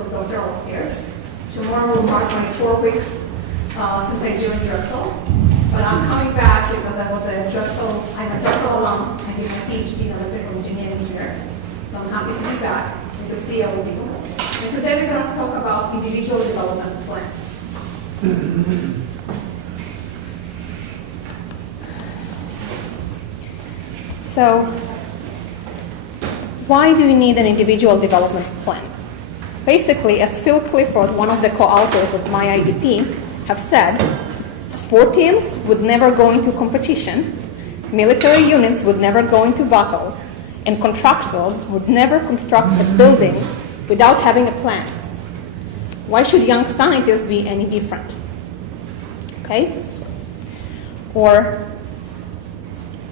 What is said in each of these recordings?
postdoctoral affairs. Tomorrow will mark my 4 weeks since I joined Drexel. But I'm coming back because I'm a Drexel alum. I did my PhD in electrical engineering here. So I'm happy to be back and to see how we'll be going. And today we're going to talk about individual development plans. So, why do we need an individual development plan? Basically, as Phil Clifford, one of the co-authors of My IDP, have said, sport teams would never go into competition, military units would never go into battle, and contractors would never construct a building without having a plan. Why should young scientists be any different? Okay? Or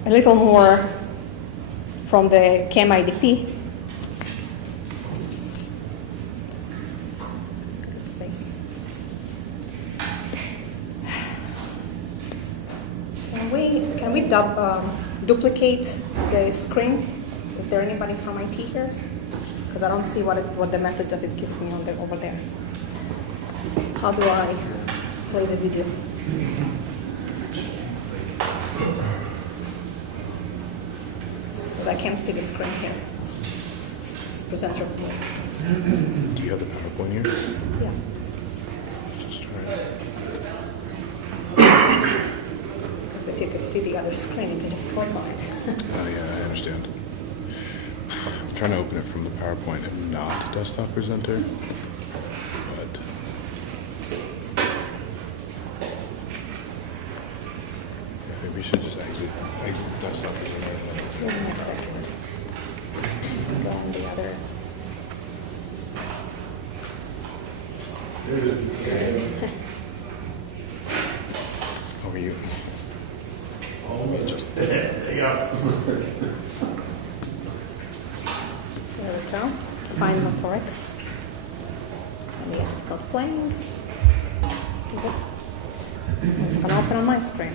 a little more from the ChemIDP. Let's see. Can we duplicate the screen? Is there anybody from IT here? Because I don't see what the message that it gives me over there. How do I play the video? Because I can't see the screen here. It's presenter. Do you have the PowerPoint here? Yeah. Just try it. Because if you could see the other screen, you can just click on it. Oh yeah, I understand. I'm trying to open it from the PowerPoint and not desktop presenter. But yeah, maybe we should just exit desktop presenter. Give me a second. Go on the other. How are you? Let me adjust. There we go. Fine motorics. And yeah, it's not playing. It's going to open on my screen.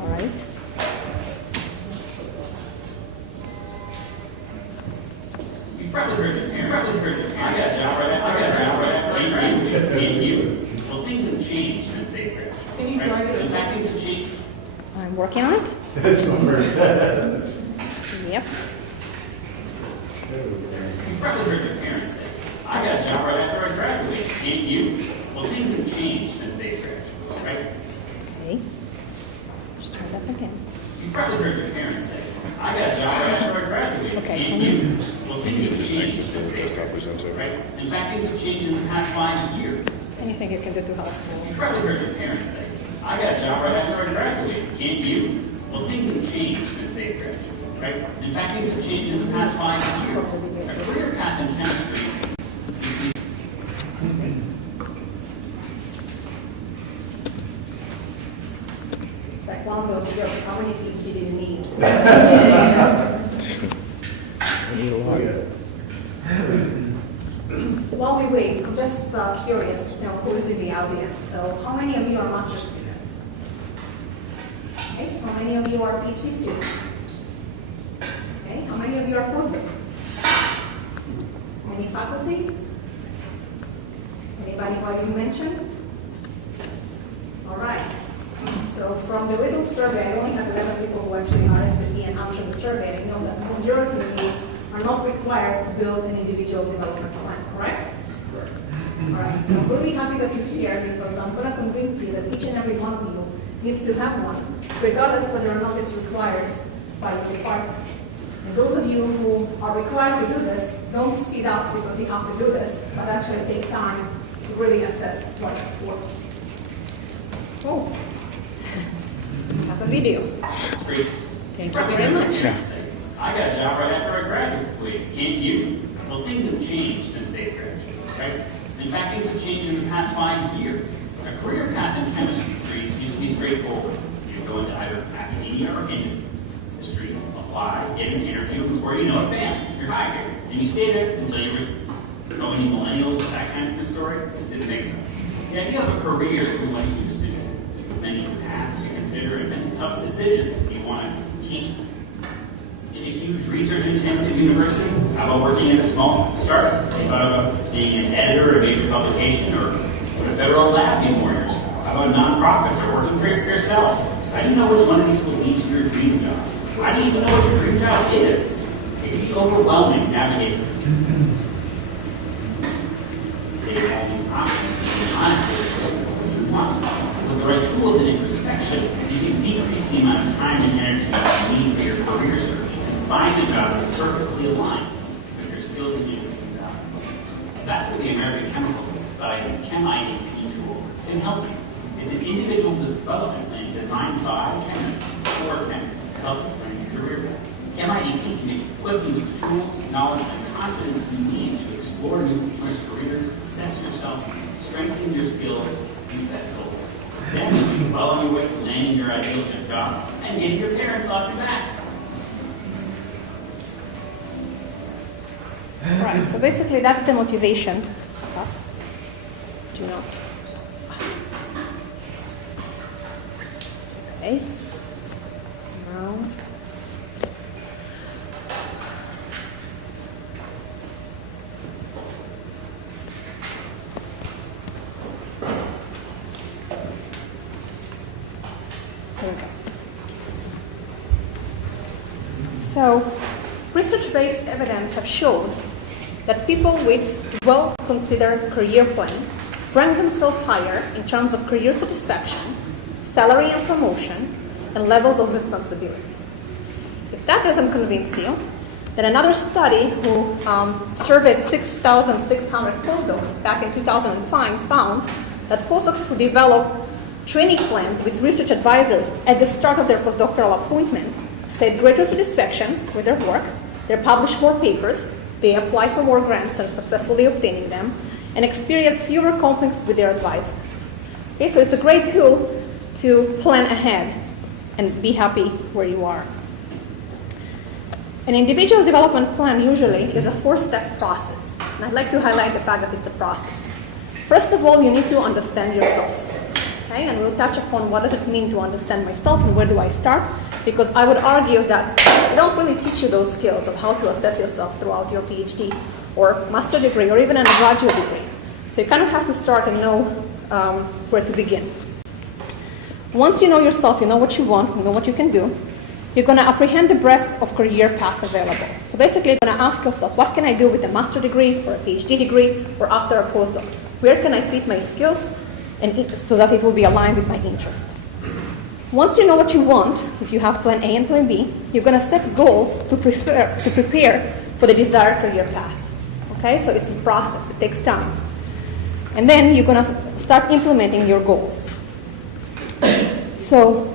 All right. You probably heard your parents. I got a job right after you. Well, things have changed since they crashed. Can you drive it? In fact, things have changed. I'm working on it. Yep. You probably heard your parents say, I got a job right after I graduated. Can't you? Well, things have changed since they crashed. Right? Okay. Just try that again. You probably heard your parents say, I got a job right after I graduated. Okay, Can't can you? you? Well, things have Just changed exit since from the they desktop crashed. presenter. Right? In fact, things have changed in the past 5 years. Anything you can do to help. You probably heard your parents say, I got a job right after I graduated. Can't you? Well, things have changed since they graduated. Right? In fact, things have changed in the past 5 years. A career path in chemistry. It's like one of those jokes. How many PhD do you need? I need a lot. While we wait, I'm just curious, who is in the audience? So how many of you are master students? Okay, how many of you are PhD students? Okay, how many of you are postdocs? Any faculty? Anybody who I didn't mention? All right. So from the little survey, I only have 11 people who actually RSVP and answered the survey. I know that the majority of you are not required to build an individual development plan, correct? Correct. All right, so I'm really happy that you're here because I'm going to convince you that each and every one of you needs to have one, regardless whether or not it's required by the department. And those of you who are required to do this, don't speed up because you have to do this, but actually take time to really assess what it's for. Oh, I have a video. Great. Thank you very much. I got a job right after I graduated. Can't you? Well, things have changed since they graduated, right? In fact, things have changed in the past 5 years. A career path in chemistry used to be straightforward. You go into either academia or industry, apply, get an interview, before you know it, bam, you're hired. And you stay there until you know any millennials with that kind of a story? It didn't make sense. The idea of a career is what you used to do. Many paths to consider and many tough decisions. Do you want to teach huge research-intensive university? How about working at a small startup? Have you thought about being an editor of a major publication or a federal lab in more years? How about nonprofits or working for yourself? How do you know which one of these will lead to your dream job? How do you even know what your dream job is? It can be overwhelming to navigate. Take all these options and be honest with yourself. With the right tools and introspection, you can decrease the amount of time and energy you need for your career search and find a job that's perfectly aligned with your skills and interests and values. That's where the American Chemical Society's ChemIDP tool can help you. It's an individual development plan designed by chemists for chemists to help you plan your career path. ChemIDP can equip you with tools, knowledge, and confidence you need to explore numerous careers, assess yourself, strengthen your skills, and set goals. Then you can well on your way to landing your ideal job and getting your parents off your back. Right, so basically that's the motivation. Stop. Do not. Okay. Now. Here we go. So, research-based evidence have shown that people with well-considered career plan rank themselves higher in terms of career satisfaction, salary and promotion, and levels of responsibility. If that hasn't convinced you, then another study who surveyed 6,600 postdocs back in 2005 found that postdocs who develop training plans with research advisors at the start of their postdoctoral appointment state greater satisfaction with their work, they publish more papers, they apply for more grants and successfully obtaining them, and experience fewer conflicts with their advisors. Okay, so it's a great tool to plan ahead and be happy where you are. An individual development plan usually is a 4-step process, and I'd like to highlight the fact that it's a process. First of all, you need to understand yourself, okay? And we'll touch upon what does it mean to understand myself and where do I start, because I would argue that they don't really teach you those skills of how to assess yourself throughout your PhD or master degree or even a graduate degree. So you kind of have to start and know where to begin. Once you know yourself, you know what you want, you know what you can do, you're going to apprehend the breadth of career paths available. So basically, you're going to ask yourself, what can I do with a master degree or a PhD degree or after a postdoc? Where can I fit my skills and so that it will be aligned with my interest? Once you know what you want, if you have plan A and plan B, you're going to set goals to prepare for the desired career path. Okay, so it's a process, it takes time. And then you're going to start implementing your goals. So,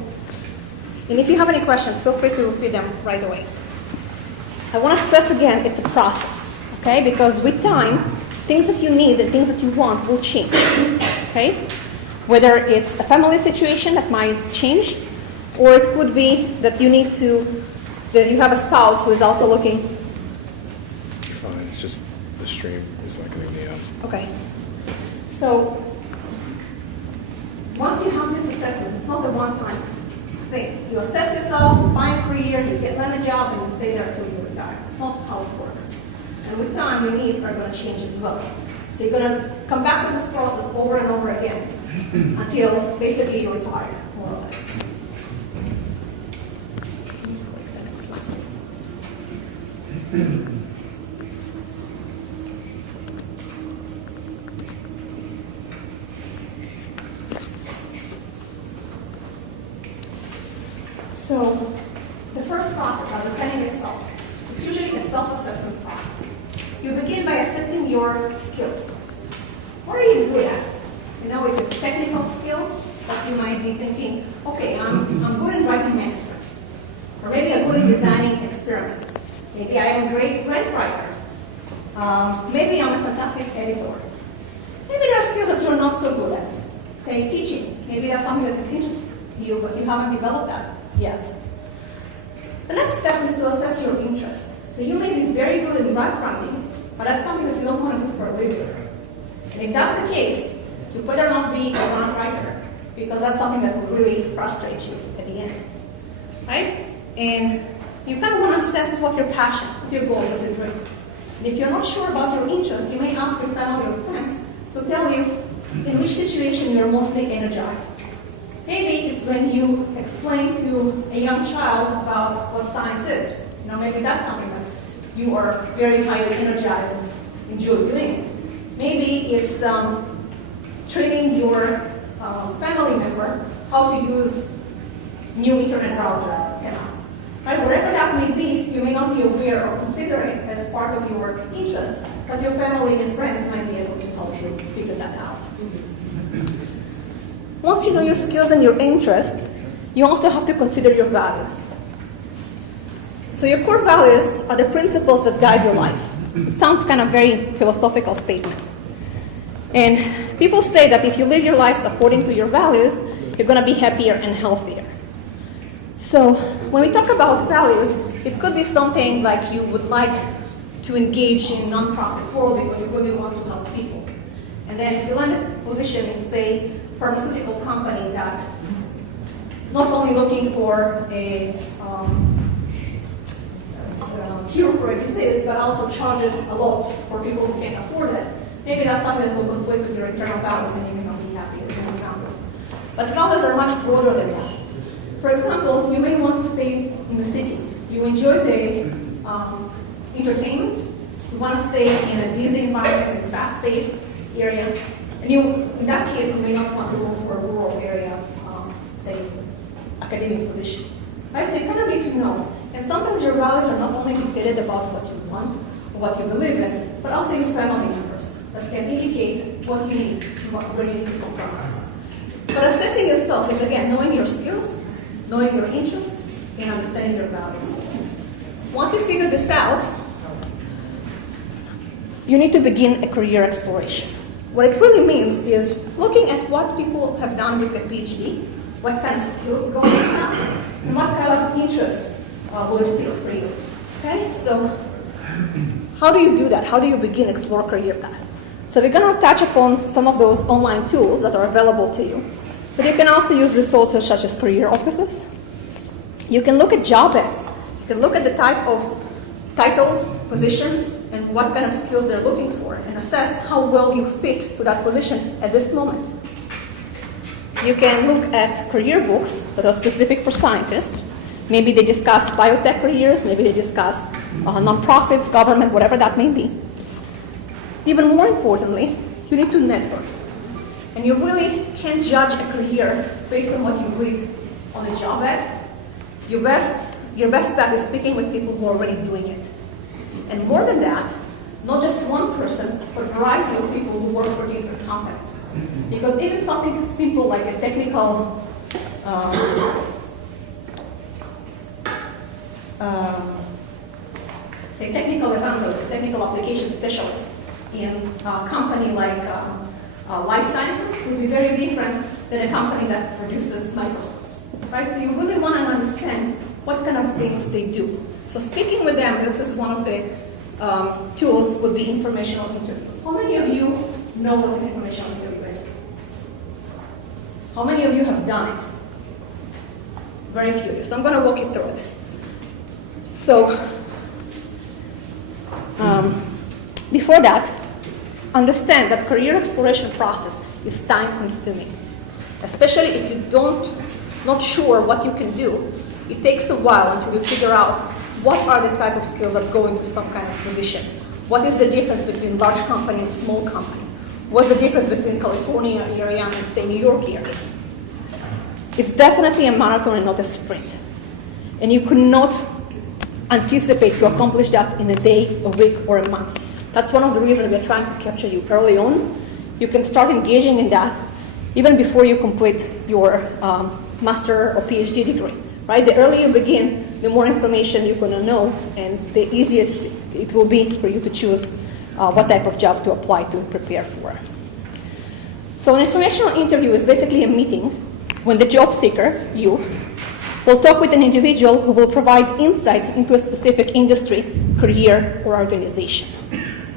and if you have any questions, feel free to feed them right away. I want to stress again, it's a process, okay? Because with time, things that you need and things that you want will change, okay? Whether it's a family situation that might change, or it could be that you need to, that you have a spouse who is also looking. You're fine, it's just the stream is not going to be up. Okay. So, once you have this assessment, it's not a one-time thing. You assess yourself, you find a career, you get land a job, and you stay there until you retire. It's not how it works. And with time, your needs are going to change as well. So you're going to come back to this process over and over again until basically you retire, more or less. Click the next slide. So, the first process, understanding yourself, it's usually a self-assessment process. You begin by assessing your skills. What are you good at? You know, if it's technical skills, like you might be thinking, okay, I'm good in writing manuscripts. Or maybe I'm good in designing experiments. Maybe I am a great grant writer. Maybe I'm a fantastic editor. Maybe there are skills that you're not so good at. Say, teaching. Maybe that's something that is interesting to you, but you haven't developed that yet. The next step is to assess your interest. So you may be very good in grant writing, but that's something that you don't want to do for a living. And if that's the case, you better not be a grant writer, because that's something that will really frustrate you at the end. Right? And you kind of want to assess what your passion, what your goal, what your dreams. And if you're not sure about your interests, you may ask your family or friends to tell you in which situation you're mostly energized. Maybe it's when you explain to a young child about what science is. Maybe that's something that you are very highly energized and enjoy doing. Maybe it's training your family member how to use new internet browser. Right? Whatever that may be, you may not be aware or consider it as part of your interest, but your family and friends might be able to help you figure that out. Once you know your skills and your interests, you also have to consider your values. So your core values are the principles that guide your life. It sounds kind of very philosophical statement. And people say that if you live your lives according to your values, you're going to be happier and healthier. So when we talk about values, it could be something like you would like to engage in nonprofit world because you really want to help people. And then if you land a position in, say, pharmaceutical company that not only looking for a cure for a disease, but also charges a lot for people who can't afford it, maybe that's something that will conflict with your internal values and you may not be happy as an example. But values are much broader than that. For example, you may want to stay in the city. You enjoy the entertainment. You want to stay in a busy environment, in a fast-paced area. And in that case, you may not want to go for a rural area, say, academic position. Right? So you kind of need to know. And sometimes your values are not only dictated about what you want or what you believe in, but also your family members that can indicate what you need and where you need to compromise. But assessing yourself is, again, knowing your skills, knowing your interests, and understanding your values. Once you figure this out, you need to begin a career exploration. What it really means is looking at what people have done with a PhD, what kind of skills go into that, and what kind of interest would appeal for you. Okay, so how do you do that? How do you begin explore career paths? So we're going to touch upon some of those online tools that are available to you. But you can also use resources such as career offices. You can look at job ads. You can look at the type of titles, positions, and what kind of skills they're looking for, and assess how well you fit to that position at this moment. You can look at career books that are specific for scientists. Maybe they discuss biotech careers, maybe they discuss nonprofits, government, whatever that may be. Even more importantly, you need to network. And you really can't judge a career based on what you read on a job ad. Your best bet is speaking with people who are already doing it. And more than that, not just one person, but a variety of people who work for different companies. Because even something simple like a technical say technical evangelist, technical application specialist in a company like life sciences will be very different than a company that produces microscopes, right? So you really want to understand what kind of things they do. So speaking with them, this is one of the tools, would be informational interview. How many of you know what an informational interview is? How many of you have done it? Very few. So I'm going to walk you through this. So before that, understand that career exploration process is time consuming. Especially if you not sure what you can do, it takes a while until you figure out what are the type of skills that go into some kind of position. What is the difference between large company and small company? What's the difference between California area and, say, New York area? It's definitely a marathon and not a sprint. And you could not anticipate to accomplish that in a day, a week, or a month. That's one of the reasons we're trying to capture you early on. You can start engaging in that even before you complete your master or PhD degree, right? The earlier you begin, the more information you're going to know, and the easiest it will be for you to choose what type of job to apply to and prepare for. So an informational interview is basically a meeting when the job seeker, you, will talk with an individual who will provide insight into a specific industry, career, or organization.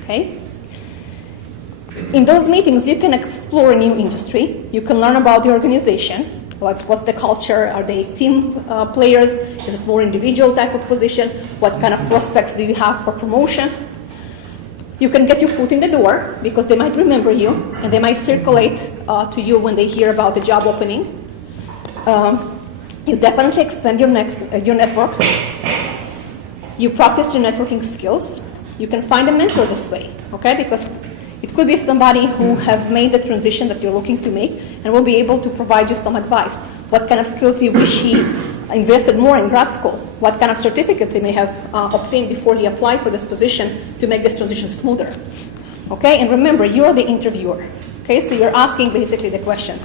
Okay? In those meetings, you can explore a new industry, you can learn about the organization, What's the culture? Are they team players? Is it more individual type of position? What kind of prospects do you have for promotion? You can get your foot in the door because they might remember you and they might circulate to you when they hear about the job opening. You definitely expand your network. You practice your networking skills. You can find a mentor this way, okay? Because it could be somebody who have made the transition that you're looking to make and will be able to provide you some advice. What kind of skills you wish he invested more in grad school? What kind of certificates he may have obtained before he applied for this position to make this transition smoother? Okay, and remember, you're the interviewer. Okay, so you're asking basically the questions.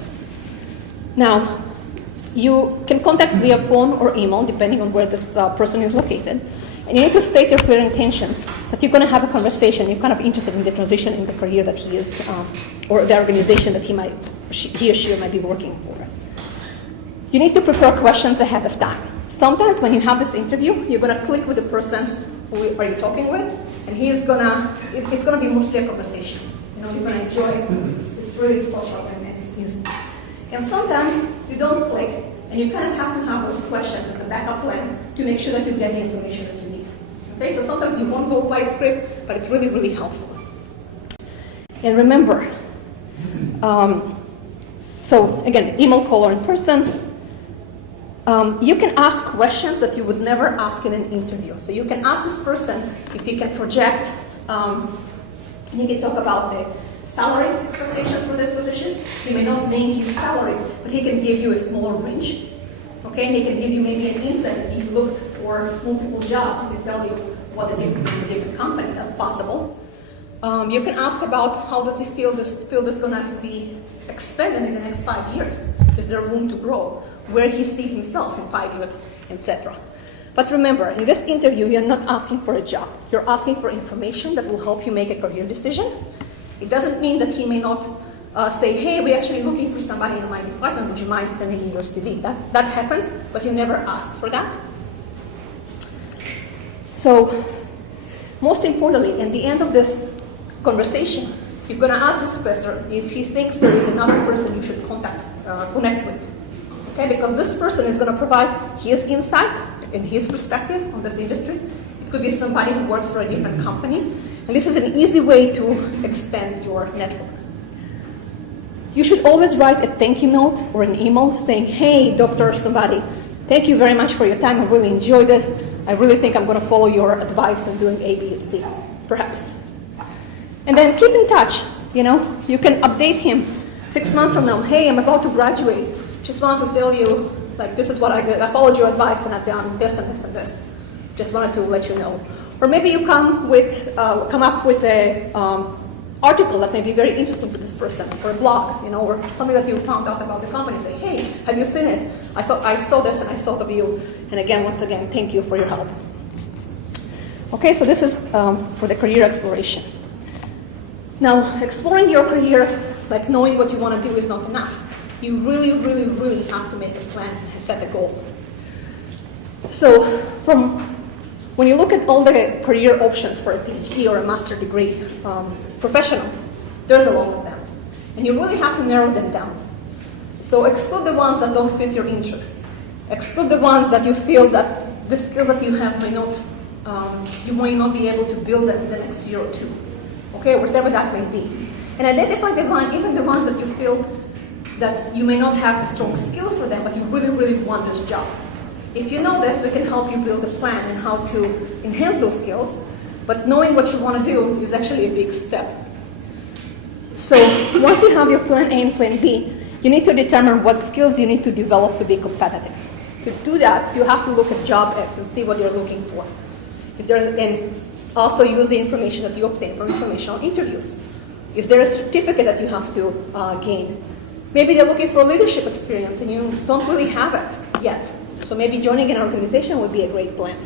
Now, you can contact via phone or email, depending on where this person is located. And you need to state your clear intentions, that you're going to have a conversation, you're kind of interested in the transition in the career that he is, or the organization that he or she might be working for. You need to prepare questions ahead of time. Sometimes when you have this interview, you're going to click with the person who are you talking with, and it's going to be mostly a conversation. You know, you're going to enjoy it because it's really social and easy. And sometimes you don't click, and you kind of have to have those questions as a backup plan to make sure that you get the information that you need. Okay, so sometimes you won't go by script, but it's really, really helpful. And remember, so again, email, call, or in person. You can ask questions that you would never ask in an interview. So you can ask this person if he can project, he can talk about the salary expectations for this position. He may not name his salary, but he can give you a smaller range. Okay, and he can give you maybe an insight if he looked for multiple jobs. He can tell you what the different company, that's possible. You can ask about how does he feel this field is going to be expanded in the next 5 years. Is there room to grow? Where he sees himself in 5 years, etc. But remember, in this interview, you're not asking for a job. You're asking for information that will help you make a career decision. It doesn't mean that he may not say, hey, we're actually looking for somebody in my department. Would you mind sending me your CV? That happens, but you never ask for that. So, most importantly, in the end of this conversation, you're going to ask this person if he thinks there is another person you should connect with. Okay, because this person is going to provide his insight and his perspective on this industry. It could be somebody who works for a different company. And this is an easy way to expand your network. You should always write a thank you note or an email saying, hey, Dr. somebody, thank you very much for your time. I really enjoyed this. I really think I'm going to follow your advice in doing A, B, and C, perhaps. And then keep in touch. You know, you can update him 6 months from now. Hey, I'm about to graduate. Just want to tell you, like, this is what I did. I followed your advice and I've done this and this and this. Just wanted to let you know. Or maybe you come up with a article that may be very interesting to this person, or a blog, you know, or something that you found out about the company. Say, hey, have you seen it? I saw this and I thought of you. And again, once again, thank you for your help. Okay, so this is for the career exploration. Now, exploring your career, like knowing what you want to do, is not enough. You really, really, really have to make a plan and set a goal. So when you look at all the career options for a PhD or a master degree professional, there's a lot of them. And you really have to narrow them down. So exclude the ones that don't fit your interest. Exclude the ones that you feel that the skills that you have you may not be able to build them in the next year or two. Okay, whatever that may be. And identify even the ones that you feel that you may not have a strong skill for them, but you really, really want this job. If you know this, we can help you build a plan and how to enhance those skills, but knowing what you want to do is actually a big step. So once you have your plan A and plan B, you need to determine what skills you need to develop to be competitive. To do that, you have to look at job ads and see what you're looking for. And also use the information that you obtain from informational interviews. Is there a certificate that you have to gain? Maybe they're looking for leadership experience and you don't really have it yet. So maybe joining an organization would be a great plan.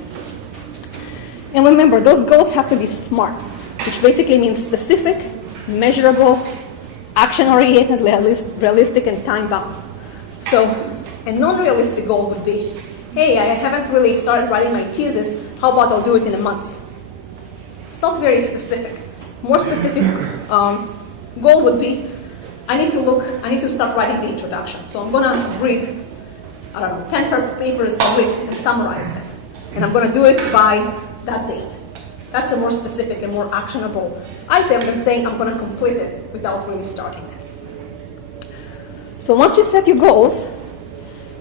And remember, those goals have to be SMART, which basically means specific, measurable, action-oriented, realistic, and time-bound. So a non-realistic goal would be, hey, I haven't really started writing my thesis, how about I'll do it in a month? It's not very specific. More specific goal would be, I need to start writing the introduction. So I'm gonna read, 10 papers a week and summarize them. And I'm gonna do it by that date. That's a more specific and more actionable item than saying I'm gonna complete it without really starting it. So once you set your goals,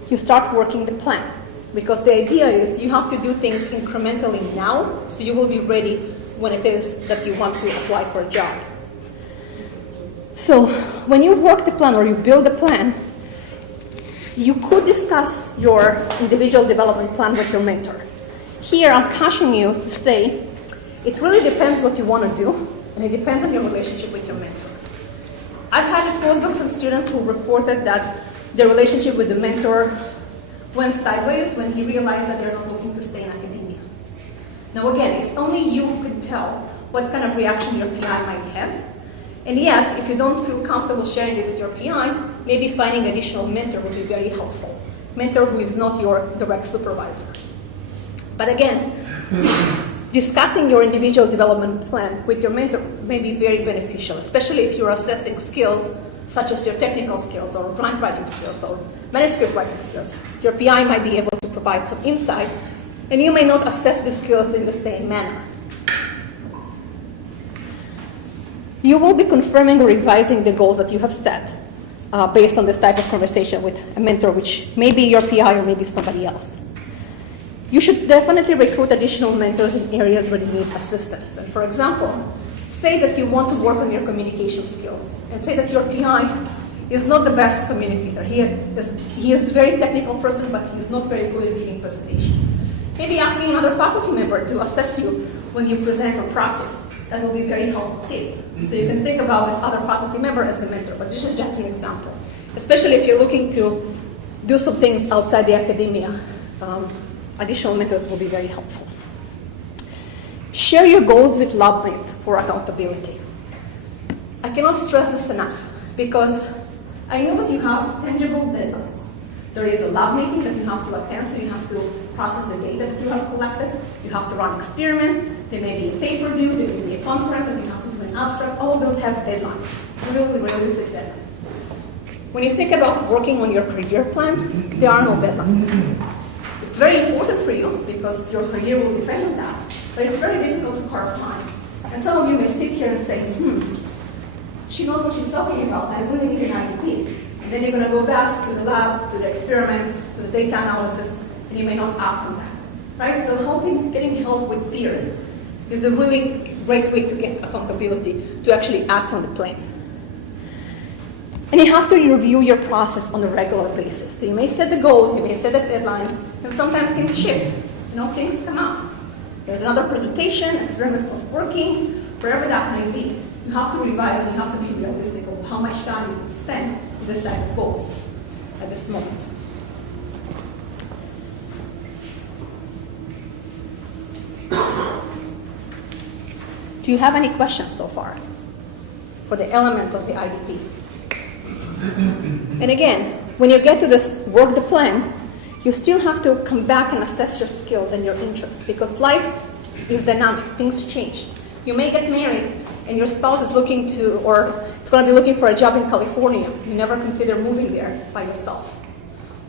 you start working the plan. Because the idea is you have to do things incrementally now, so you will be ready when it is that you want to apply for a job. So when you work the plan or you build a plan, you could discuss your individual development plan with your mentor. Here I'm cautioning you to say, it really depends what you want to do, and it depends on your relationship with your mentor. I've had postdocs and students who reported that their relationship with the mentor went sideways when he realized that they're not looking to stay in academia. Now again, it's only you who can tell what kind of reaction your PI might have. And yet, if you don't feel comfortable sharing it with your PI, maybe finding an additional mentor would be very helpful. Mentor who is not your direct supervisor. But again, discussing your individual development plan with your mentor may be very beneficial, especially if you're assessing skills such as your technical skills or grant writing skills or manuscript writing skills. Your PI might be able to provide some insight, and you may not assess the skills in the same manner. You will be confirming or revising the goals that you have set based on this type of conversation with a mentor, which may be your PI or maybe somebody else. You should definitely recruit additional mentors in areas where you need assistance. And for example, say that you want to work on your communication skills, and say that your PI is not the best communicator. He is a very technical person, but he's not very good at giving presentation. Maybe asking another faculty member to assess you when you present or practice. That will be very helpful tip. So you can think about this other faculty member as a mentor, but this is just an example. Especially if you're looking to do some things outside the academia, additional mentors will be very helpful. Share your goals with lab mates for accountability. I cannot stress this enough because I know that you have tangible deadlines. There is a lab meeting that you have to attend, so you have to process the data that you have collected. You have to run experiments. There may be a paper due, there may be a conference, and you have to do an abstract. All of those have deadlines, really realistic deadlines. When you think about working on your career plan, there are no deadlines. It's very important for you because your career will depend on that, but it's very difficult to carve time. And some of you may sit here and say, she knows what she's talking about, I really need an IDP. And then you're going to go back to the lab, to the experiments, to the data analysis, and you may not act on that. Right? So getting help with peers is a really great way to get accountability, to actually act on the plan. And you have to review your process on a regular basis. So you may set the goals, you may set the deadlines, and sometimes things shift. Things come up. There's another presentation, experiments not working, wherever that may be. You have to revise and you have to be realistic of how much time you can spend on this type of goals at this moment. Do you have any questions so far for the elements of the IDP? And again, when you get to this work the plan, you still have to come back and assess your skills and your interests because life is dynamic, things change. You may get married and your spouse is looking to, or is going to be looking for a job in California. You never consider moving there by yourself.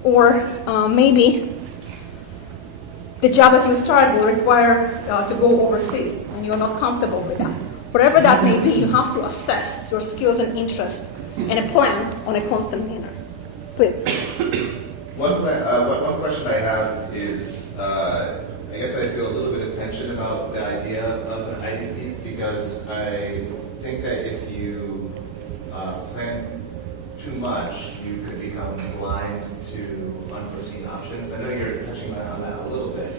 Or maybe the job that you start will require to go overseas and you're not comfortable with that. Whatever that may be, you have to assess your skills and interests and a plan on a constant manner. Please. One question I have is, I guess I feel a little bit of tension about the idea of an IDP because I think that if you plan too much, you could become blind to unforeseen options. I know you're touching on that a little bit,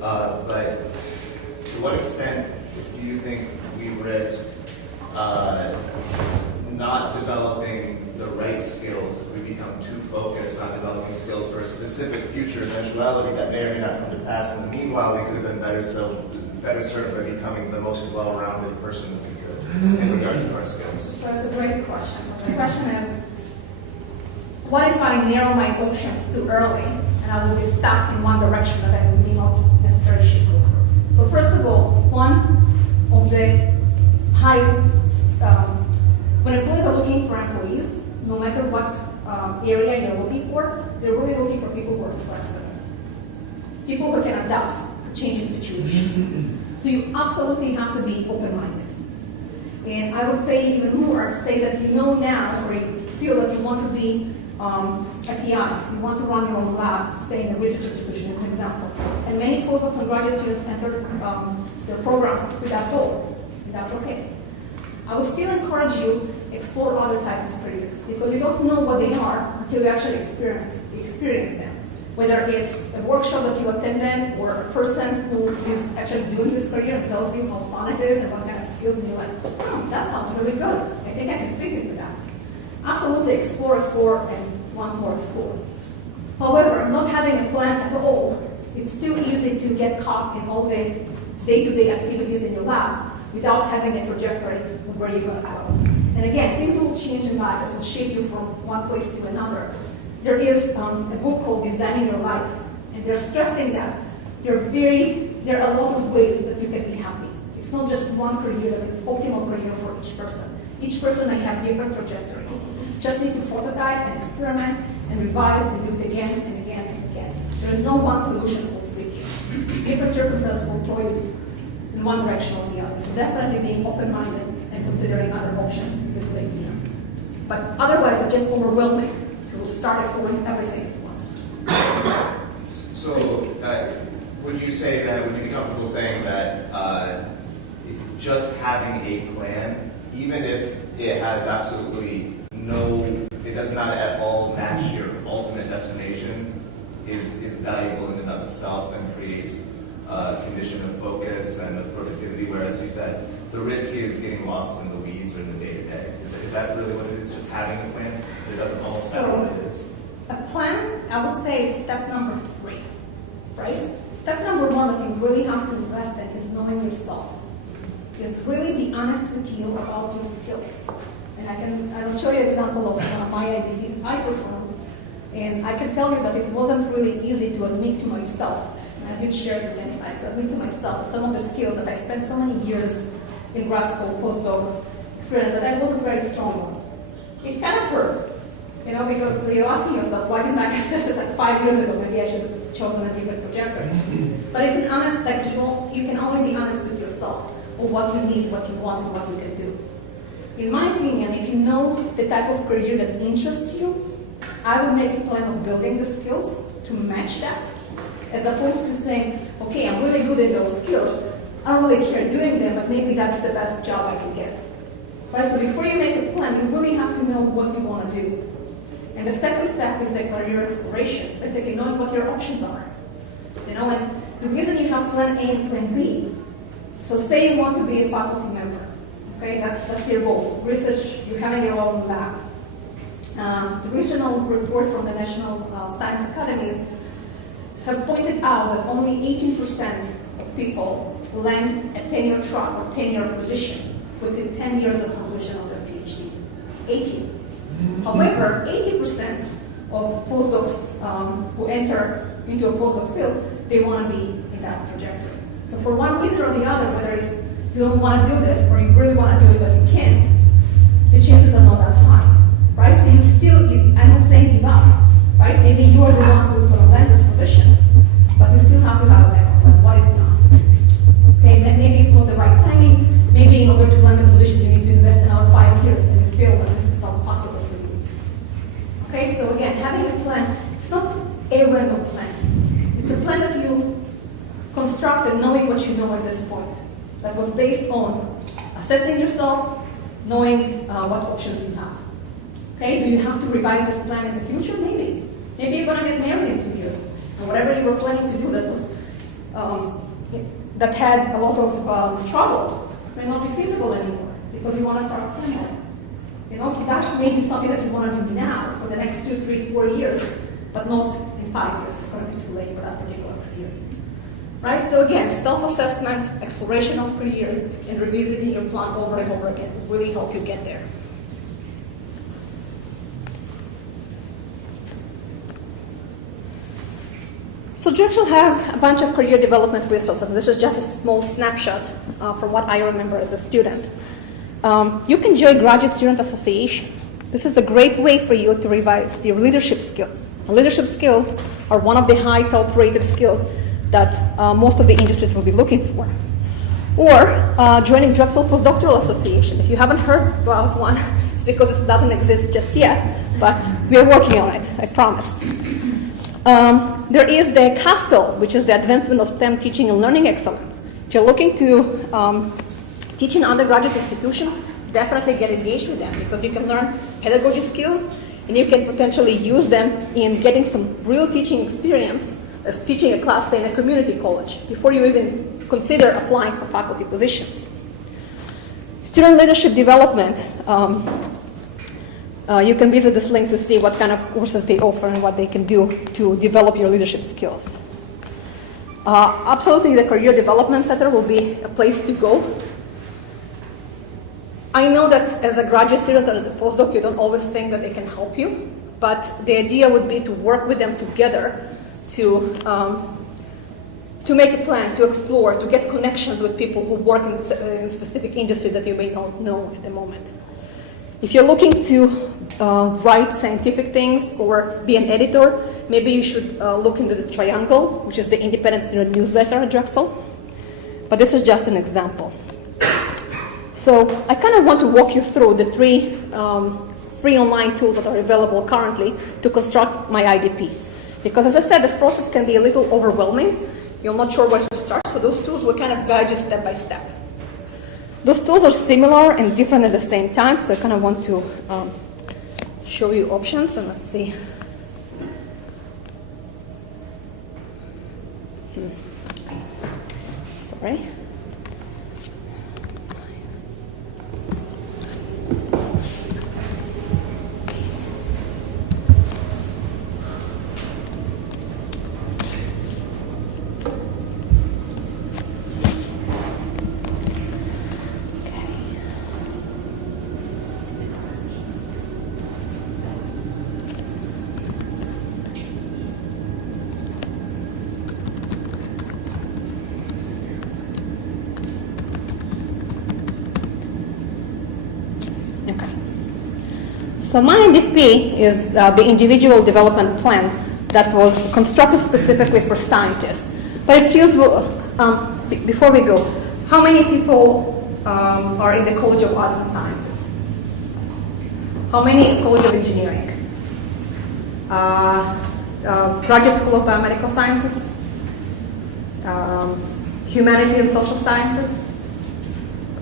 but to what extent do you think we risk not developing the right skills if we become too focused on developing skills for a specific future eventuality that may or may not come to pass? In the meanwhile, we could have been better served by becoming the most well-rounded person that we could in regards to our skills. So it's a great question. The question is, what if I narrow my options too early and I will be stuck in one direction that I may not necessarily should go through? So first of all, one of the when employees are looking for for employees, no matter what area you're looking for, they're really looking for people who are flexible. People who can adapt to changing situation. So you absolutely have to be open-minded. And I would say even more, say that you know now, or you feel that you want to be a PI, you want to run your own lab, say in a research institution, as an example. And many postdocs and graduate students enter their programs with that goal, and that's okay. I would still encourage you explore other types of careers, because you don't know what they are until you actually experience them. Whether it's a workshop that you attended, or a person who is actually doing this career and tells you how fun it is and what kind of skills, and you're like, that sounds really good. I think I can fit into that. Absolutely explore, and once more explore. However, not having a plan at all, it's too easy to get caught in all the day-to-day activities in your lab without having a trajectory of where you're going to go. And again, things will change in life. It will shape you from one place to another. There is a book called Designing Your Life, and they're stressing that there are a lot of ways that you can be happy. It's not just one career that is optimal career for each person. Each person may have different trajectories. Just need to prototype and experiment and revise and do it again and again and again. There is no one solution that will fit you. Different circumstances will throw you in one direction or the other. So definitely being open-minded and considering other options is a good idea. But otherwise, it's just overwhelming. So start exploring everything at once. So, would you say that, would you be comfortable saying that just having a plan, even if it has absolutely it does not at all match your ultimate destination, is valuable in and of itself and creates a condition of focus and of productivity, whereas you said the risk is getting lost in the weeds or in the day-to-day. Is that really what it is, just having a plan? It doesn't almost matter what it is. A plan, I would say, it's step number 3, right? Step number 1 that you really have to invest in is knowing yourself. Is really be honest with you about your skills. And I will show you an example of my IDP I performed. And I can tell you that it wasn't really easy to admit to myself, and I did share it with anybody, to admit to myself that some of the skills that I spent so many years in grad school, postdoc experience, that I wasn't very strong on. It kind of hurts, because you're asking yourself, why didn't I assess it like 5 years ago? Maybe I should have chosen a different trajectory. But it's an honest, you can only be honest with yourself of what you need, what you want, and what you can do. In my opinion, if you know the type of career that interests you, I would make a plan of building the skills to match that, as opposed to saying, okay, I'm really good at those skills. I don't really care doing them, but maybe that's the best job I can get. Right? So before you make a plan, you really have to know what you want to do. And the second step is the career exploration, basically knowing what your options are. And the reason you have plan A and plan B. So say you want to be a faculty member. Okay, that's your goal. Research, you're having your own lab. The regional report from the National Science Academies have pointed out that only 18% of people land a tenure track or tenure position within 10 years of completion of their PhD. 18. However, 80% of postdocs who enter into a postdoc field, they want to be in that trajectory. So for one reason or the other, whether it's you don't want to do this or you really want to do it but you can't, the chances are not that high, right? So I'm not saying give up, right? Maybe you are the one who's going to land this position, but you still have to have a backup plan. What if not? Okay, maybe it's not the right timing. Maybe in order to land the position, you need to invest another 5 years and you feel that this is not possible for you. Okay, so again, having a plan, it's not a random plan. It's a plan that you constructed knowing what you know at this point. That was based on assessing yourself, knowing what options you have. Okay, do you have to revise this plan in the future? Maybe. Maybe you're going to get married in 2 years. And whatever you were planning to do that had a lot of trouble may not be feasible anymore because you want to start a family. So that may be something that you want to do now for the next 2, 3, 4 years, but not in 5 years. It's going to be too late for that particular career. Right? So again, self-assessment, exploration of careers, and revisiting your plan over and over again will really help you get there. So Drexel have a bunch of career development resources. This is just a small snapshot from what I remember as a student. You can join Graduate Student Association. This is a great way for you to revise your leadership skills. And leadership skills are one of the high top-rated skills that most of the industries will be looking for. Or joining Drexel Postdoctoral Association. If you haven't heard about one, it's because it doesn't exist just yet, but we're working on it, I promise. There is the CASTLE, which is the Advancement of STEM Teaching and Learning Excellence. If you're looking to teach in undergraduate institution, definitely get engaged with them because you can learn pedagogy skills and you can potentially use them in getting some real teaching experience, teaching a class, say, in a community college, before you even consider applying for faculty positions. Student leadership development. You can visit this link to see what kind of courses they offer and what they can do to develop your leadership skills. Absolutely, the Career Development Center will be a place to go. I know that as a graduate student or as a postdoc, you don't always think that they can help you, but the idea would be to work with them together to make a plan, to explore, to get connections with people who work in specific industry that you may not know at the moment. If you're looking to write scientific things or be an editor, maybe you should look into the Triangle, which is the independent student newsletter at Drexel. But this is just an example. So I kind of want to walk you through the three free online tools that are available currently to construct my IDP. Because as I said, this process can be a little overwhelming. You're not sure where to start, so those tools will kind of guide you step by step. Those tools are similar and different at the same time, so I kind of want to show you options, and let's see. Sorry. So my IDP is the individual development plan that was constructed specifically for scientists. But it's useful, before we go, how many people are in the College of Arts and Sciences? How many College of Engineering? Graduate School of Biomedical Sciences? Humanities and Social Sciences?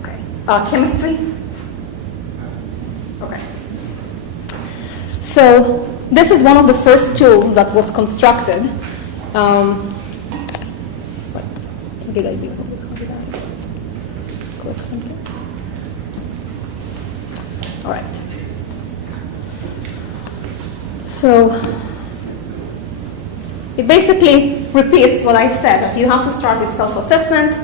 Okay. Chemistry? Okay. So this is one of the first tools that was constructed. What did I do? Did I click something? All right. So it basically repeats what I said. That you have to start with self-assessment.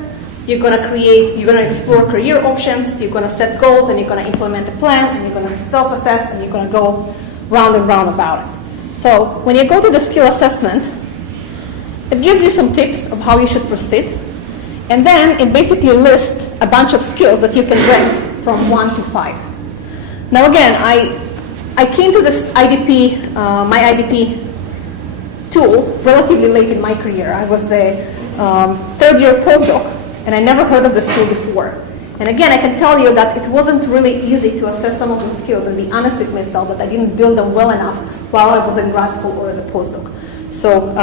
You're going to explore career options. You're going to set goals, and you're going to implement a plan, and you're going to self-assess, and you're going to go round and round about it. So when you go to the skill assessment, it gives you some tips of how you should proceed. And then it basically lists a bunch of skills that you can rank from 1 to 5. Now again, I came to this IDP, my IDP tool relatively late in my career. I was a third-year postdoc, and I never heard of this tool before. And again, I can tell you that it wasn't really easy to assess some of those skills and be honest with myself that I didn't build them well enough while I was in grad school or as a postdoc. So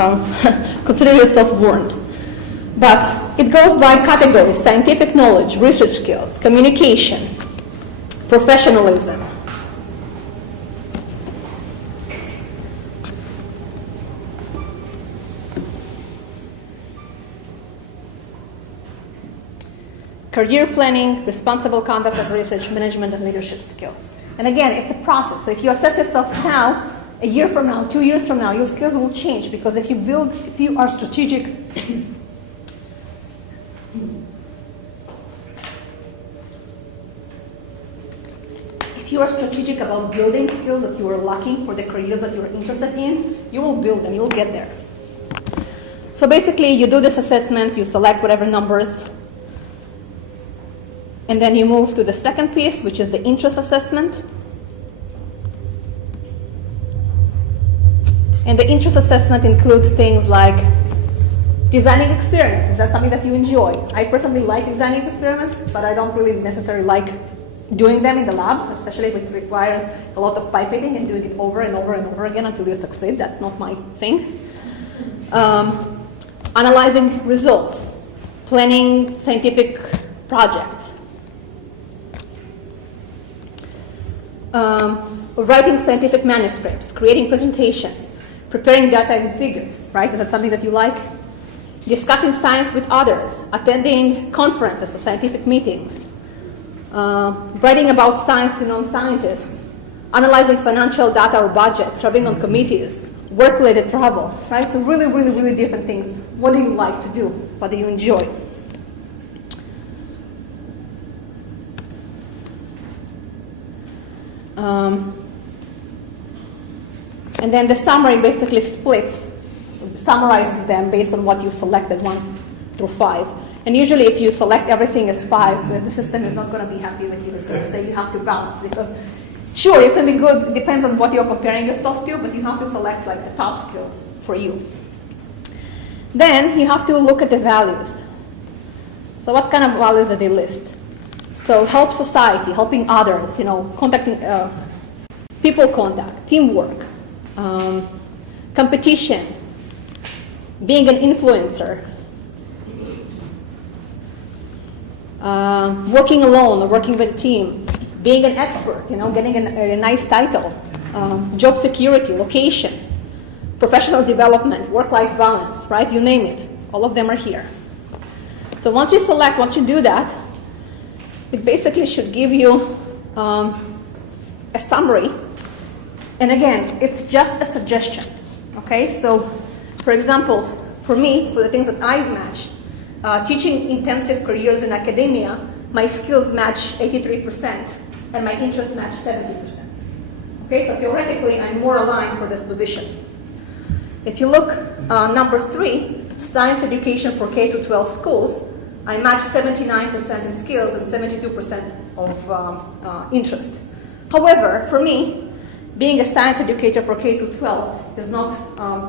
consider yourself warned. But it goes by categories: scientific knowledge, research skills, communication, professionalism. Career planning, responsible conduct of research, management, and leadership skills. And again, it's a process. So if you assess yourself now, a year from now, 2 years from now, your skills will change, because if you are strategic, if you are strategic about building skills that you are lacking for the careers that you are interested in, you will build them, you'll get there. So basically, you do this assessment, you select whatever numbers, and then you move to the second piece, which is the interest assessment. And the interest assessment includes things like designing experiments. Is that something that you enjoy? I personally like designing experiments, but I don't really necessarily like doing them in the lab, especially if it requires a lot of pipetting and doing it over and over and over again until you succeed. That's not my thing. Analyzing results, planning scientific projects, writing scientific manuscripts, creating presentations, preparing data and figures, right? Is that something that you like? Discussing science with others, attending conferences or scientific meetings, writing about science to non-scientists, analyzing financial data or budgets, serving on committees, work-related travel, right? So really, really, really different things. What do you like to do? What do you enjoy? And then the summary basically summarizes them based on what you selected, 1 through 5. And usually if you select everything as 5, the system is not going to be happy with you. It's going to say you have to balance, because sure, you can be good, it depends on what you're comparing yourself to, but you have to select like the top skills for you. Then you have to look at the values. So what kind of values do they list? So help society, helping others, contacting people contact, teamwork, competition, being an influencer, working alone or working with a team, being an expert, getting a nice title, job security, location, professional development, work-life balance, right? You name it. All of them are here. So once you do that, it basically should give you a summary. And again, it's just a suggestion, okay? So, for example, for me, for the things that I match, teaching intensive careers in academia, my skills match 83%, and my interests match 70%. Okay, so theoretically, I'm more aligned for this position. If you look, number 3, science education for K-12 schools, I match 79% in skills and 72% of interest. However, for me, being a science educator for K-12 is not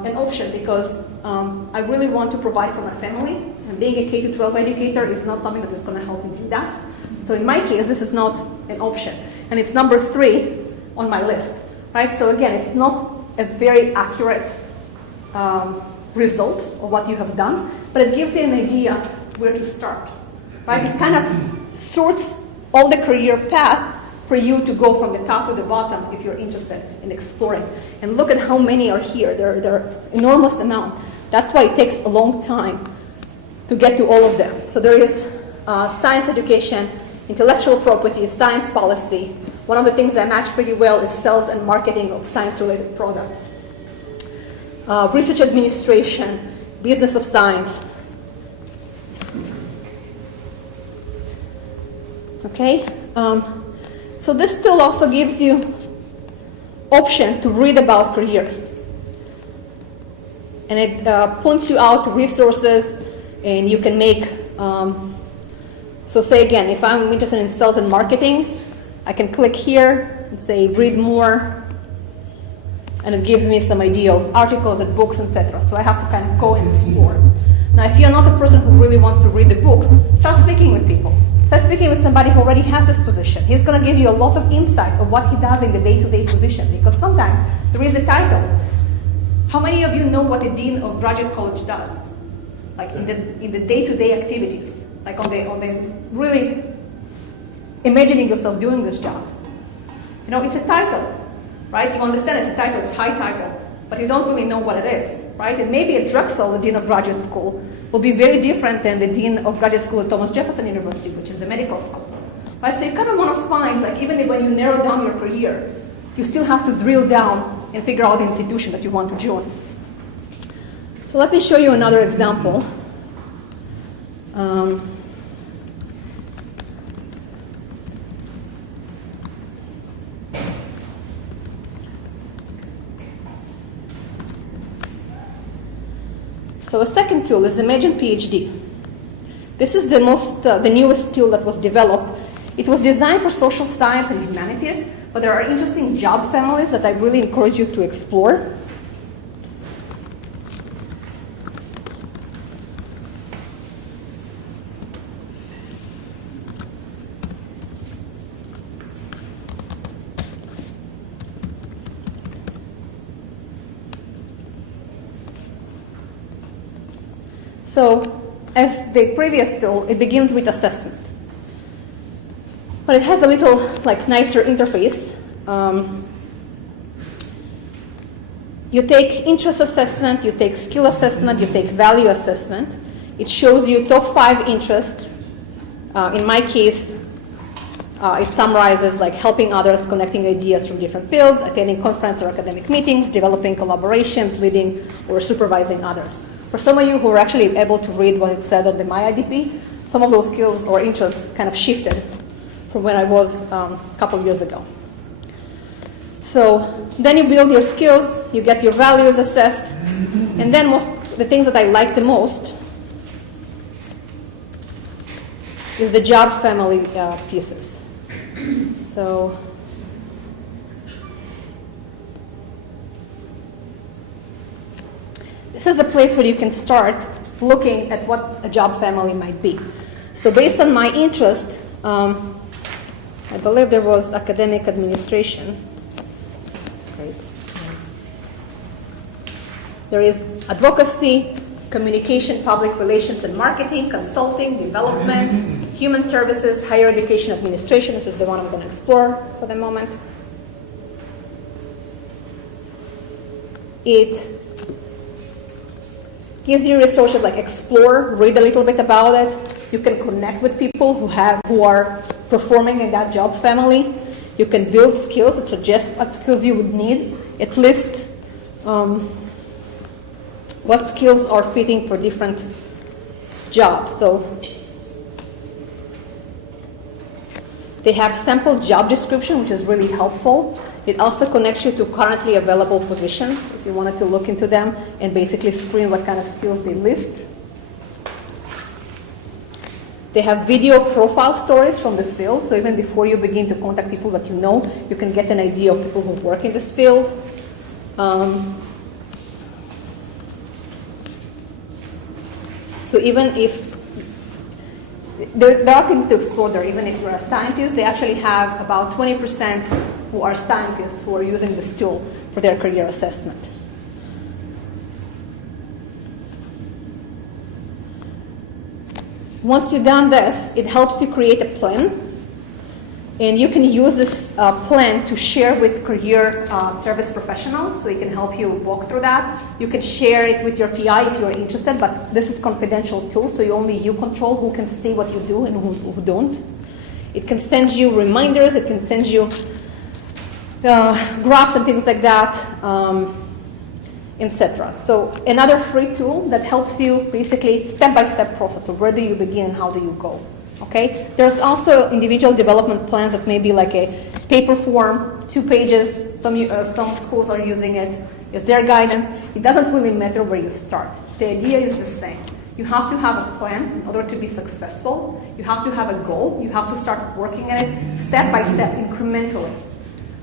an option, because I really want to provide for my family, and being a K-12 educator is not something that is going to help me do that. So in my case, this is not an option, and it's number 3 on my list, right? So again, it's not a very accurate result of what you have done, but it gives you an idea where to start, right? It kind of sorts all the career path for you to go from the top to the bottom if you're interested in exploring. And look at how many are here. There are enormous amount. That's why it takes a long time to get to all of them. So there is science education, intellectual property, science policy. One of the things I match pretty well is sales and marketing of science-related products. Research administration, business of science. Okay? So this still also gives you option to read about careers. And it points you out resources, and you can make, so say again, if I'm interested in sales and marketing, I can click here and say read more, and it gives me some idea of articles and books, etc. So I have to kind of go and explore. Now, if you're not a person who really wants to read the books, start speaking with people. Start speaking with somebody who already has this position. He's going to give you a lot of insight of what he does in the day-to-day position, because sometimes there is a title. How many of you know what a dean of graduate college does? Like in the day-to-day activities, like on the really imagining yourself doing this job. It's a title, right? You understand it's a title, it's a high title, but you don't really know what it is, right? And maybe at Drexel, the dean of graduate school, will be very different than the dean of graduate school at Thomas Jefferson University, which is the medical school. Right? So you kind of want to find, like, even when you narrow down your career, you still have to drill down and figure out the institution that you want to join. So let me show you another example. So a second tool is Imagine PhD. This is the newest tool that was developed. It was designed for social science and humanities, but there are interesting job families that I really encourage you to explore. So, as the previous tool, it begins with assessment. But it has a little nicer interface. You take interest assessment, you take skill assessment, you take value assessment. It shows you top 5 interests. In my case, it summarizes helping others, connecting ideas from different fields, attending conference or academic meetings, developing collaborations, leading or supervising others. For some of you who are actually able to read what it said on the MyIDP, some of those skills or interests kind of shifted from when I was a couple of years ago. So then you build your skills, you get your values assessed, and then the things that I like the most is the job family pieces. So this is a place where you can start looking at what a job family might be. So based on my interest, I believe there was academic administration. Great. There is advocacy, communication, public relations and marketing, consulting, development, human services, higher education administration. This is the one I'm going to explore for the moment. It gives you resources like explore, read a little bit about it. You can connect with people who are performing in that job family. You can build skills. It suggests what skills you would need. It lists what skills are fitting for different jobs. So they have sample job description, which is really helpful. It also connects you to currently available positions if you wanted to look into them and basically screen what kind of skills they list. They have video profile stories from the field, so even before you begin to contact people that you know, you can get an idea of people who work in this field. So even if there are things to explore there, even if you're a scientist, they actually have about 20% who are scientists who are using this tool for their career assessment. Once you've done this, it helps you create a plan. And you can use this plan to share with career service professionals, so it can help you walk through that. You can share it with your PI if you're interested, but this is a confidential tool, so only you control who can see what you do and who don't. It can send you reminders, it can send you graphs and things like that, etc. So another free tool that helps you basically step-by-step process of where do you begin, how do you go. Okay? There's also individual development plans that may be like a paper form, 2 pages. Some schools are using it. It's their guidance. It doesn't really matter where you start. The idea is the same. You have to have a plan in order to be successful. You have to have a goal. You have to start working at it step by step, incrementally,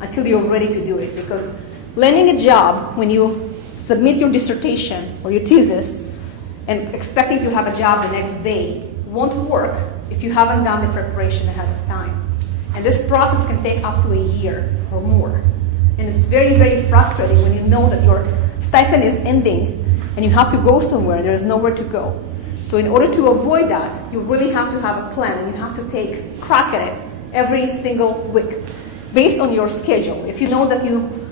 until you're ready to do it. Because landing a job when you submit your dissertation or your thesis and expecting to have a job the next day won't work if you haven't done the preparation ahead of time. And this process can take up to a year or more. And it's very, very frustrating when you know that your stipend is ending and you have to go somewhere, there is nowhere to go. So in order to avoid that, you really have to have a plan, and you have to take a crack at it every single week based on your schedule. If you know that you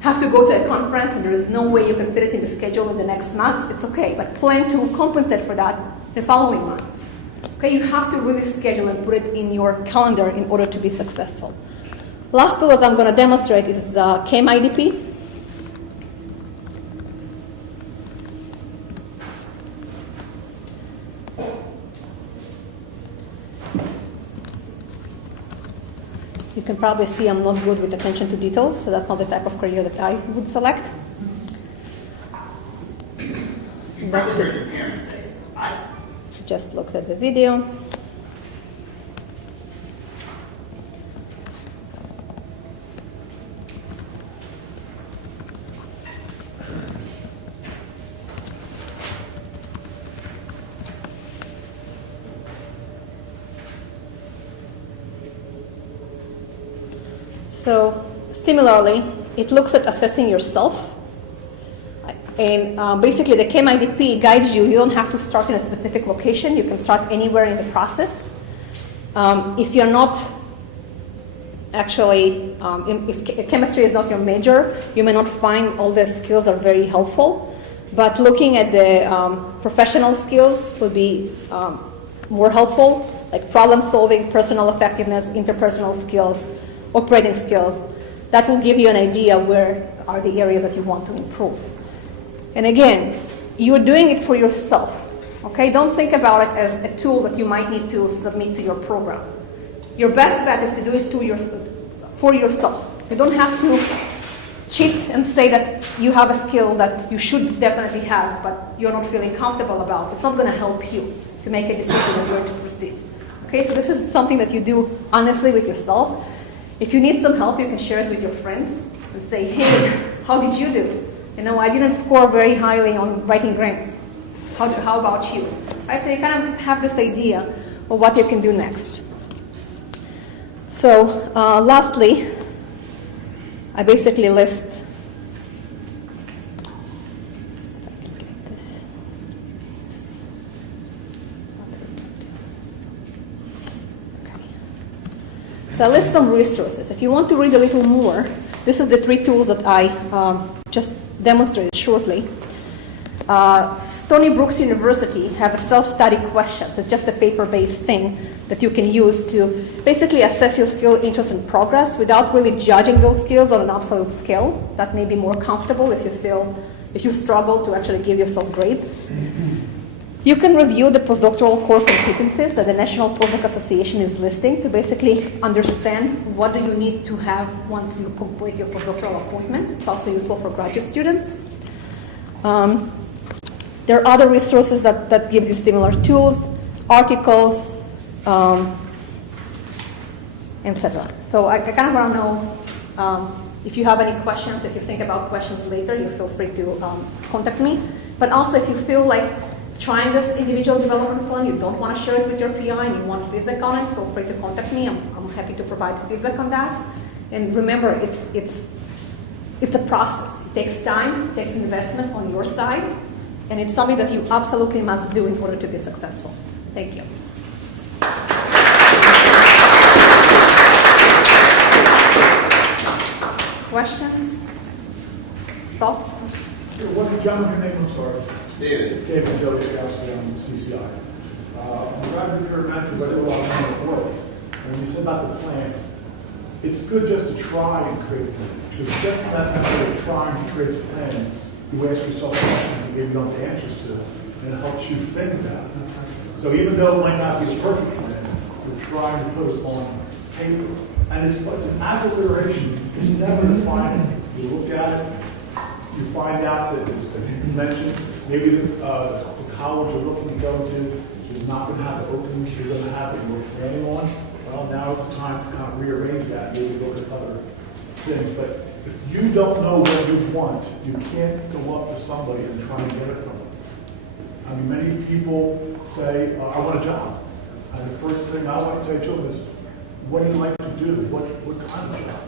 have to go to a conference and there is no way you can fit it in the schedule in the next month, it's okay, but plan to compensate for that the following months. Okay, you have to really schedule and put it in your calendar in order to be successful. Last tool that I'm going to demonstrate is ChemIDP. You can probably see I'm not good with attention to details, so that's not the type of career that I would select. You probably heard your parents say, I just looked at the video. So, similarly, it looks at assessing yourself. And basically, the ChemIDP guides you. You don't have to start in a specific location. You can start anywhere in the process. If you're not actually, if chemistry is not your major, you may not find all the skills are very helpful. But looking at the professional skills would be more helpful, like problem solving, personal effectiveness, interpersonal skills, operating skills. That will give you an idea where are the areas that you want to improve. And again, you're doing it for yourself. Okay, don't think about it as a tool that you might need to submit to your program. Your best bet is to do it for yourself. You don't have to cheat and say that you have a skill that you should definitely have, but you're not feeling comfortable about. It's not going to help you to make a decision on where to proceed. Okay, so this is something that you do honestly with yourself. If you need some help, you can share it with your friends and say, hey, how did you do? You know, I didn't score very highly on writing grants. How about you? Right, so you kind of have this idea of what you can do next. So lastly, I basically list, if I can get this. Okay. So I list some resources. If you want to read a little more, this is the 3 tools that I just demonstrated shortly. Stony Brook University have a self-study questions. It's just a paper-based thing that you can use to basically assess your skill, interest, and progress without really judging those skills on an absolute scale. That may be more comfortable if you struggle to actually give yourself grades. You can review the postdoctoral core competencies that the National Postdoc Association is listing to basically understand what do you need to have once you complete your postdoctoral appointment. It's also useful for graduate students. There are other resources that give you similar tools, articles, etc. So I kind of want to know if you have any questions. If you think about questions later, you feel free to contact me. But also if you feel like trying this individual development plan, you don't want to share it with your PI and you want feedback on it, feel free to contact me. I'm happy to provide feedback on that. And remember, it's a process. It takes time, it takes investment on your side, and it's something that you absolutely must do in order to be successful. Thank you. Questions? Thoughts? What, John, your name, I'm sorry. David. David Joe Gasky on the CCI. I'm glad to hear mention about a lot of work. When you said about the plan, it's good just to try and create a plan. Because just that method of trying to create plans, you ask yourself questions you maybe don't have answers to, and it helps you think about it. So even though it might not be a perfect plan, you're trying to put it on paper. And it's an agile iteration. It's never the final. You look at it, you find out that, as you mentioned, maybe the college you're looking to go to is not going to have the openings you're going to have that you're planning on. Well, now it's the time to kind of rearrange that, maybe look at other things. But if you don't know what you want, you can't go up to somebody and try and get it from them. I mean, many people say, I want a job. And the first thing I want to say to them is, what do you like to do? What kind of job?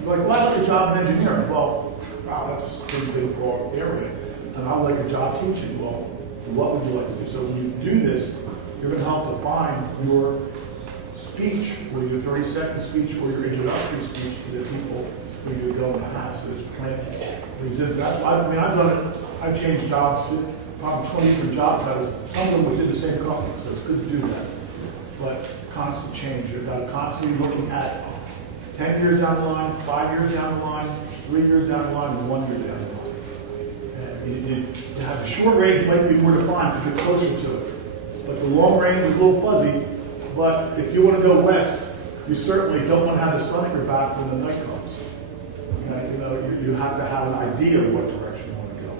You're like, well, I like a job in engineering. Well, wow, that's a pretty big broad area. And I would like a job teaching. Well, what would you like to do? So when you do this, you're going to help define your speech, or your 30-second speech, or your introductory speech to the people who you're going to have. So this plan. That's why, I mean, I've done it. I've changed jobs, probably 20 different job titles, some of them within the same company, so it's good to do that. But constant change. You've got to constantly looking at 10 years down the line, 5 years down the line, 3 years down the line, and 1 year down the line. And to have the short range might be more defined because you're closer to it. But the long range is a little fuzzy. But if you want to go west, you certainly don't want to have the sun at your back when the night comes. Okay? You know, you have to have an idea of what direction you want to go.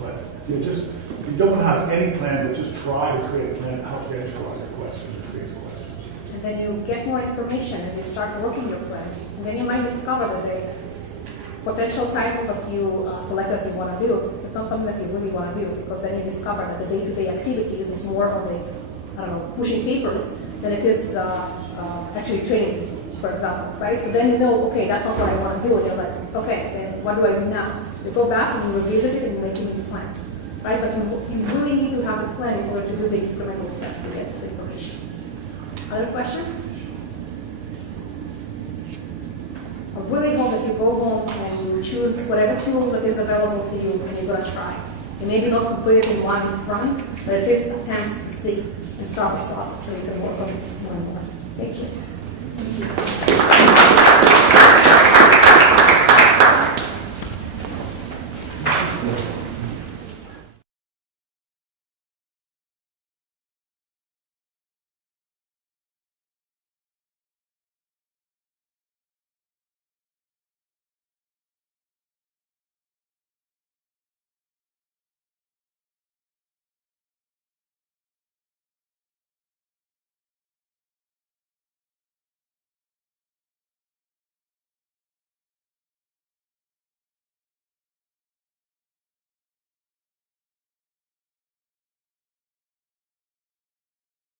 But you don't want to have any plan, but just try to create a plan that helps answer all your questions and create questions. And then you get more information and you start working your plan. And then you might discover that the potential title that you select that you want to do is not something that you really want to do, because then you discover that the day-to-day activities is more of the, pushing papers than it is actually training for example, right? So then you know, okay, that's not what I want to do. You're like, okay, then what do I do now? You go back and you revisit it and you make a new plan, right? But you really need to have a plan in order to do the incremental steps to get this information. Other questions? I really hope that you go home and you choose whatever tool that is available to you and you're going to try. It may be not completely in one run, but it is attempt to see and start this process so you can work on it more and more. Thank you.